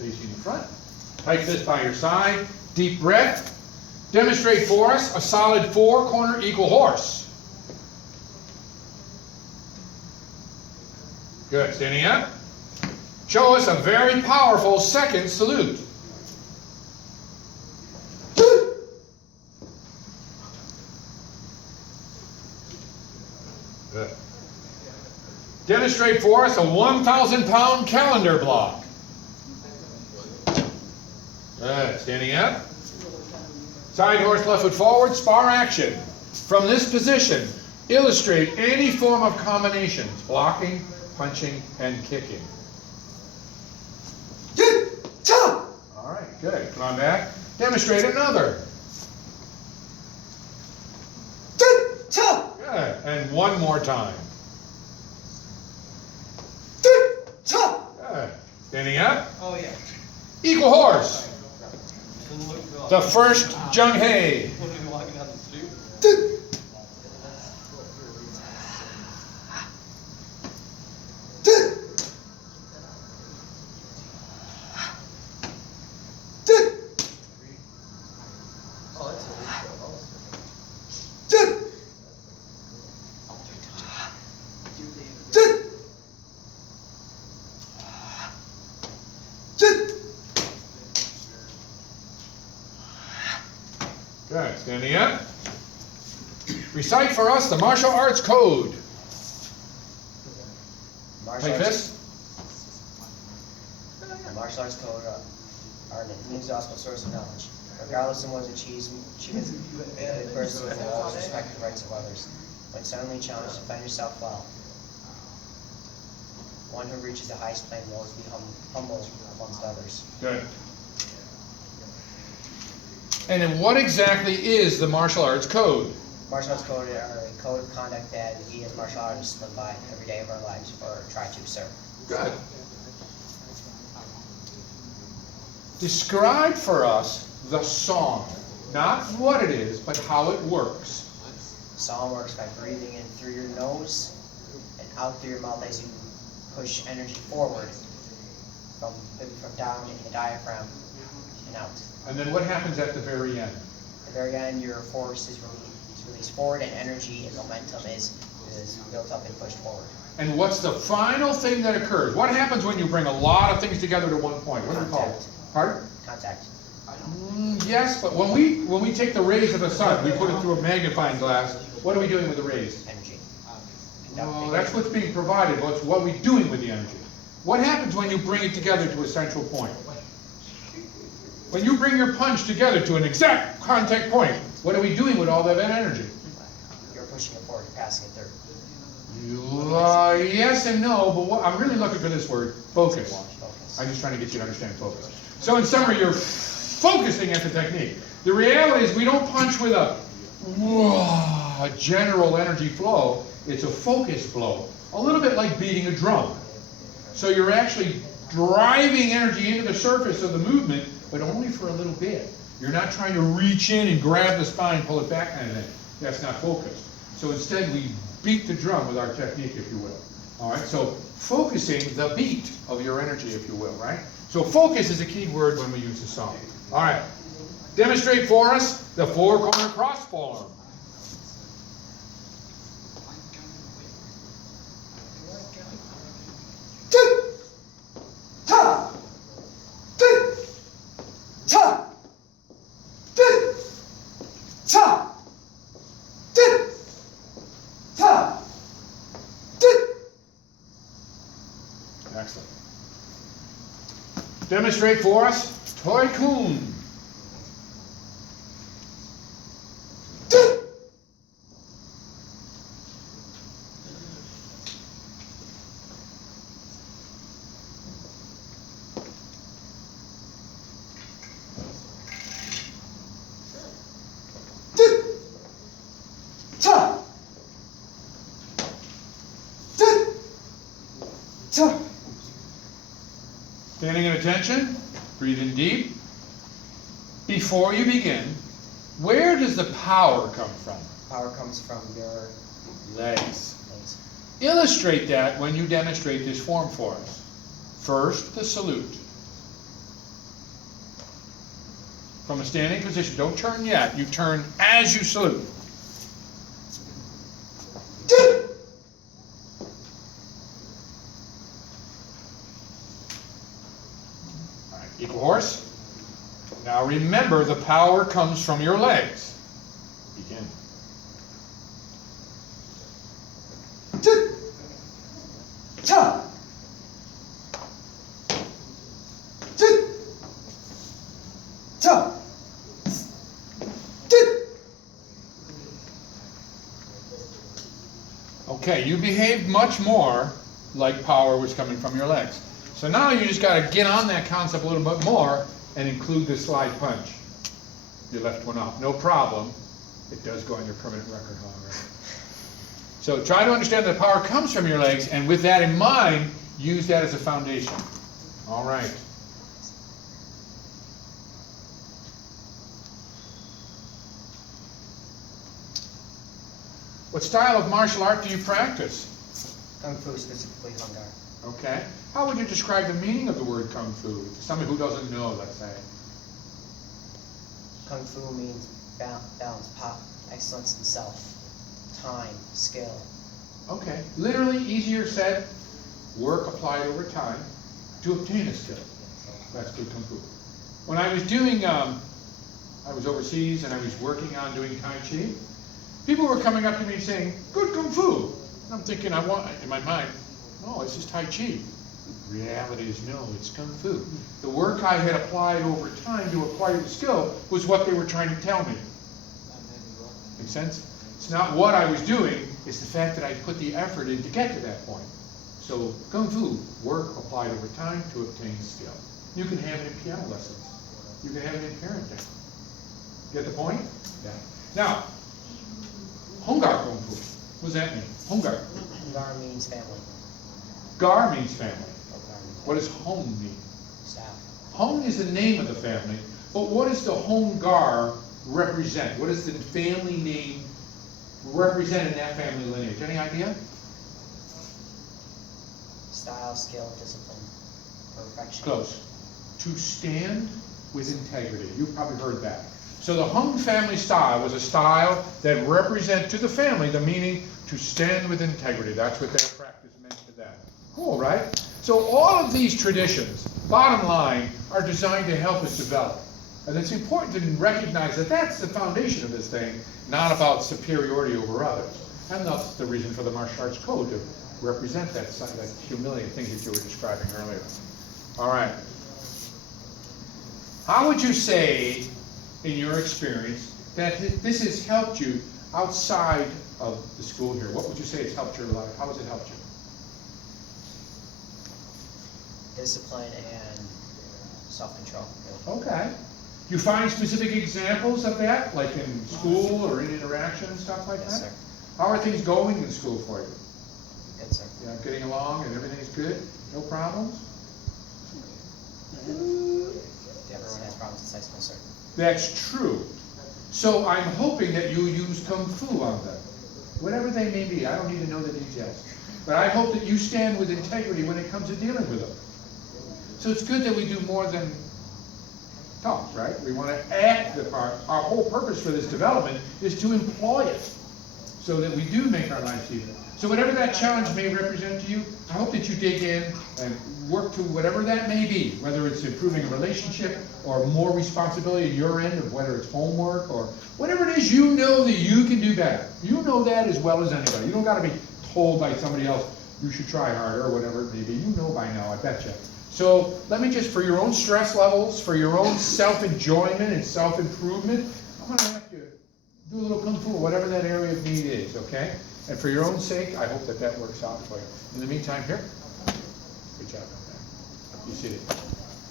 facing the front. Tight fist by your side. Deep breath. Demonstrate for us a solid 4-corner equal horse. Good. Standing up. Show us a very powerful second salute. Good. Demonstrate for us a 1,000-pound calendar block. Good. Standing up. Side horse, left foot forward, spar action. From this position, illustrate any form of combinations, blocking, punching, and kicking. All right, good. Come on back. Demonstrate another. Good. And one more time. Good. Standing up. Oh, yeah. Equal horse. The first Jung Hae. When we were walking down the street. Oh, that's Good. Standing up. Recite for us the martial arts code. Martial Tight arts, fist. the martial arts code are an inexhaustible source of knowledge. Regardless of one's achievements, a person will always respect the rights of others. When suddenly challenged, defend yourself well. One who reaches the highest plane will always be humble amongst others. Good. And then what exactly is the martial arts code? Martial arts code are a code of conduct that we as martial artists live by every day of our lives or try to observe. Good. Describe for us the song. Not what it is, but how it works. Song works by breathing in through your nose and out through your mouth as you push energy forward from down in the diaphragm and out. And then what happens at the very end? At the very end, your force is released forward, and energy and momentum is built up and pushed forward. And what's the final thing that occurs? What happens when you bring a lot of things together to one point? What do we call it? Pardon? Contact. Yes, but when we take the rays of the sun, we put it through a magnifying glass. What are we doing with the rays? Energy. Well, that's what's being provided. What's what we're doing with the energy? What happens when you bring it together to a central point? When you bring your punch together to an exact contact point, what are we doing with all that energy? You're pushing it forward, you're passing it through. Yes and no, but I'm really looking for this word, focus. Focus. I'm just trying to get you to understand focus. So in summary, you're focusing at the technique. The reality is we don't punch with a general energy flow. It's a focus flow. A little bit like beating a drum. So you're actually driving energy into the surface of the movement, but only for a little bit. You're not trying to reach in and grab the spine, pull it back kind of thing. That's not focused. So instead we beat the drum with our technique, if you will. All right, so focusing the beat of your energy, if you will, right? So focus is a key word when we use the song. All right, demonstrate for us the 4-corner cross form. Excellent. Demonstrate for us Toi Kun. Standing at attention, breathe in deep. Before you begin, where does the power come from? Power comes from your Legs. legs. Illustrate that when you demonstrate this form for us. First, the salute. from a standing position. Don't turn yet. You turn as you salute. All right, equal horse. Now remember, the power comes from your legs. Begin. Okay, you behaved much more like power was coming from your legs. So now you just got to get on that concept a little bit more and include the slide punch. You left one off, no problem. It does go on your permanent record, however. So try to understand that power comes from your legs, and with that in mind, use that as a foundation. All right. What style of martial art do you practice? Kung Fu, specifically Hung Gar. Okay. How would you describe the meaning of the word Kung Fu to somebody who doesn't know, let's say? Kung Fu means balance, excellence in self, time, skill. Okay. Literally, easier said, work applied over time to obtain a skill. That's good Kung Fu. When I was doing, I was overseas and I was working on doing Tai Chi, people were coming up to me saying, good Kung Fu. And I'm thinking, in my mind, no, this is Tai Chi. The reality is no, it's Kung Fu. The work I had applied over time to acquire the skill was what they were trying to tell me. Make sense? It's not what I was doing, it's the fact that I put the effort in to get to that point. So Kung Fu, work applied over time to obtain skill. You can have it in piano lessons. You can have it in parenting. Get the point? Yeah. Now, Hung Gar Kung Fu. What does that mean? Hung Gar. Gar means family. Gar means family. Gar means What does Hung mean? staff. Hung is the name of the family, but what does the Hung Gar represent? What does the family name represent in that family lineage? Any idea? Style, skill, discipline, perfection. Close. To stand with integrity. You've probably heard that. So the Hung family style was a style that represented to the family the meaning to stand with integrity. That's what their practice meant to them. Cool, right? So all of these traditions, bottom line, are designed to help us develop. And it's important to recognize that that's the foundation of this thing, not about superiority over others. And that's the reason for the martial arts code, to represent that humility, things that you were describing earlier. All right. How would you say, in your experience, that this has helped you outside of the school here? What would you say has helped your life? How has it helped you? Discipline and self-control. Okay. You find specific examples of that, like in school or in interaction and stuff like Yes, that? sir. How are things going in school for you? Good, sir. Yeah, getting along and everything's good? No problems? Everyone has problems in high school, sir. That's true. So I'm hoping that you use Kung Fu on them. Whatever they may be, I don't need to know the details. But I hope that you stand with integrity when it comes to dealing with them. So it's good that we do more than talk, right? We want to act the part. Our whole purpose for this development is to employ it so that we do make our lives easier. So whatever that challenge may represent to you, I hope that you dig in and work to whatever that may be, whether it's improving a relationship or more responsibility on your end of whether it's homework or whatever it is you know that you can do better. You know that as well as anybody. You don't got to be told by somebody else you should try harder or whatever it may be. You know by now, I bet you. So let me just, for your own stress levels, for your own self-enjoyment and self-improvement, I'm going to have you do a little Kung Fu, whatever that area of need is, okay? And for your own sake, I hope that that works out for you. In the meantime, here, good job. You see it.